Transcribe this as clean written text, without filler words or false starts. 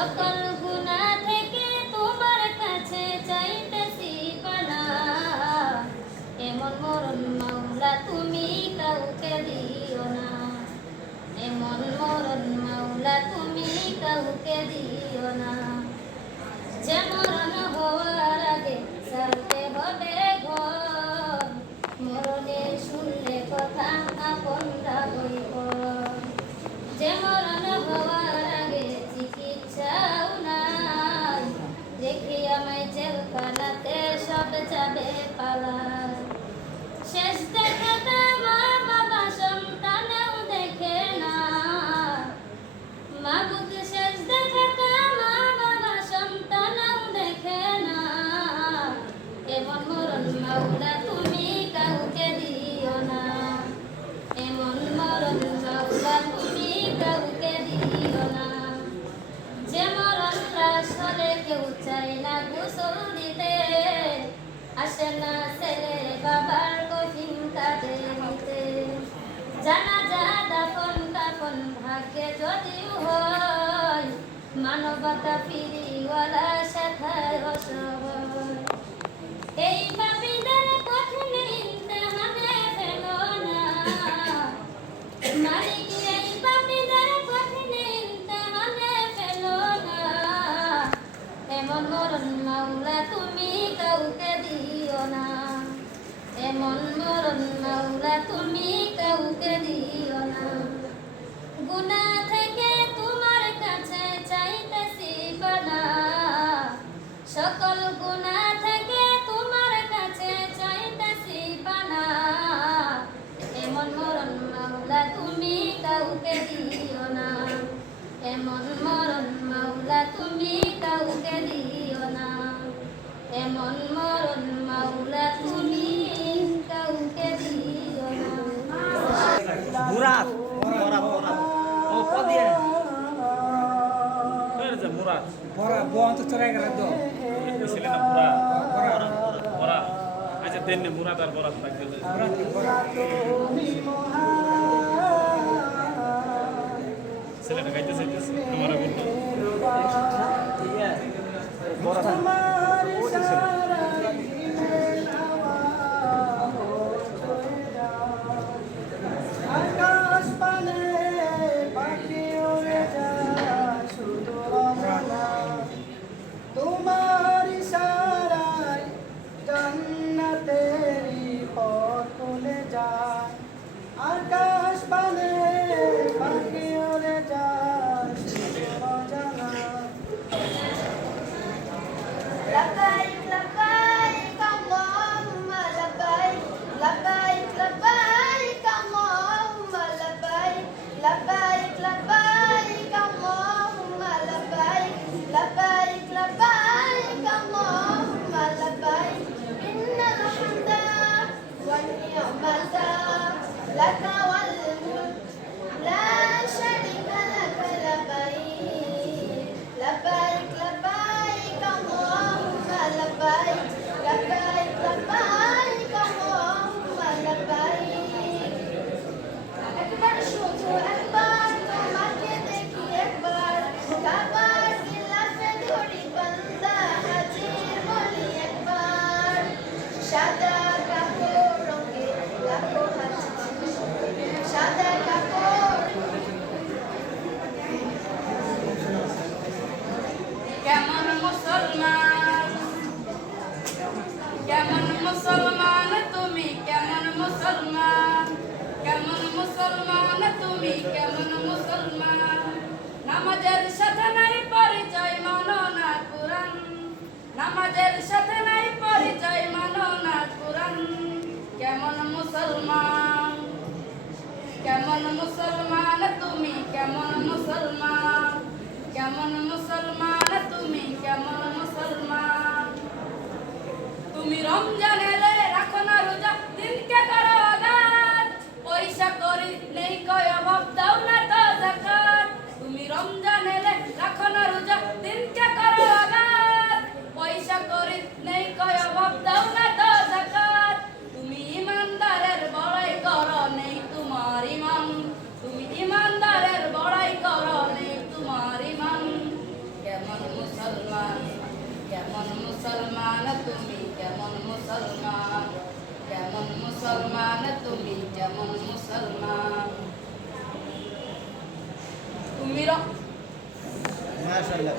সকল গুনাহ থেকে তোমার কাছে চাইতেছি পানা। এমন মরণ মাওলা তুমি কাউকে দিও না, এমন মরণ মাওলা তুমি কাউকে দিও না। যে মরণ হওয়ার আগে ছাড়তে হবে ঘর, মরণে শুনলে কথা আপনরা হইব। যে মরণ হওয়ার আগে চিকিৎসাও নাই, দেখি আমায় জেলখানাতে সব যাবে পালায়। শেষ দেখাটা মা বাবা সন্তানেও দেখে না, মাবুদ শেষ দেখাটা মা বাবা সন্তানেও দেখে না। এমন মরণ মাওলা তুমি কাউকে দিও না, এমন মরণ মাওলা তুমি কাউকে দিও না। যে মরণ লাশ হলে কেউ চায় না গোসল দিতে, আসে না ছেলে বাবার কঠিন কাঁধে নিতে। জানাজা দাফন কাফন ভাগ্যে যদিও হয়, মানবতা ফিরিওয়ালা শেখায় অসহায়। এই পাপীদের কঠিন ইমতিহানে ফেলো না, মালিক এই পাপীদের কঠিন ইমতিহানে ফেলো না। এমন মরণ মাওলা তুমি কাউকে দিও না, এমন মরণ মাওলা তুমি কাউকে দিও না। গুনাহ থেকে তোমার কাছে চাইতেছি পানা, সকল গুনাহ থেকে তোমার কাছে চাইতেছি পানা। এমন মরণ মাওলা তুমি কাউকে দিও না, এমন মরণ মাওলা তুমি কাউকে দিও না, এমন মরণ মাওলা তুমি কাউকে দিও না। মুরাদ মুরাদ ও কদিয়ে যে মুরাদ বড় বন্ত চলে গেল তো ছিলেন না বড় বরাত। আচ্ছা দেন মুরাদ আর বরাত থাকবে। ছেলেটা গাইতে চাইতেছে আমার বলতো আকাশ পানে পাখি উড়ে যায় শুধু রমনা, তোমার ইশারায় জান্নাতেরই পথ খুলে যায়। আকাশ পানে পাখি উড়ে যায় শুধু অজানা। لبيك لبيك اللهم لبيك، لبيك لبيك اللهم لبيك، لبيك لبيك اللهم لبيك، لبيك لبيك اللهم لبيك. إن الحمد والنعمة لك والملك لا شريك لك. لبيك لبيك لبيك اللهم لبيك، لبيك لبيك اللهم لبيك. একবার শুধু একবার তোমাকে দেখি, একবার কাবার গিলাফে ধরি বান্দা হাজির বলি একবার। সাদা কাপড় রঙে লাখো হাজি, সাদা কাপড়। কেমন মুসলমান, কেমন মুসলমান তুমি, কেমন মুসলমান, কেমন মুসলমান তুমি, কেমন মুসলমান। নামাজের সাথে নাই পরিচয় মানো না কুরআন, নামাজের সাথে নাই পরিচয় মানো না কুরআন। কেমন মুসলমান, কেমন মুসলমান তুমি, কেমন মুসলমান, কেমন মুসলমান তুমি, কেমন মুসলমান। তুমি রমজান এলে রাখো না রোজা, দিনকে করো আঘাত, পয়সা করি নেই কয় অভাব দাও না তো যাকাত। তুমি রমজান এলে রাখো না রোজা, দিনকে করো আঘাত, পয়সা করি নেই কয় অভাব দাও না তো যাকাত। তুমি ইমানদারের বড়াই করো নেই তোমার ইমান, তুমি ইমানদারের বড়াই করো নেই তোমার ইমান। মুসলমান তুমি কেমন মুসলমান তুমি মাশাআল্লাহ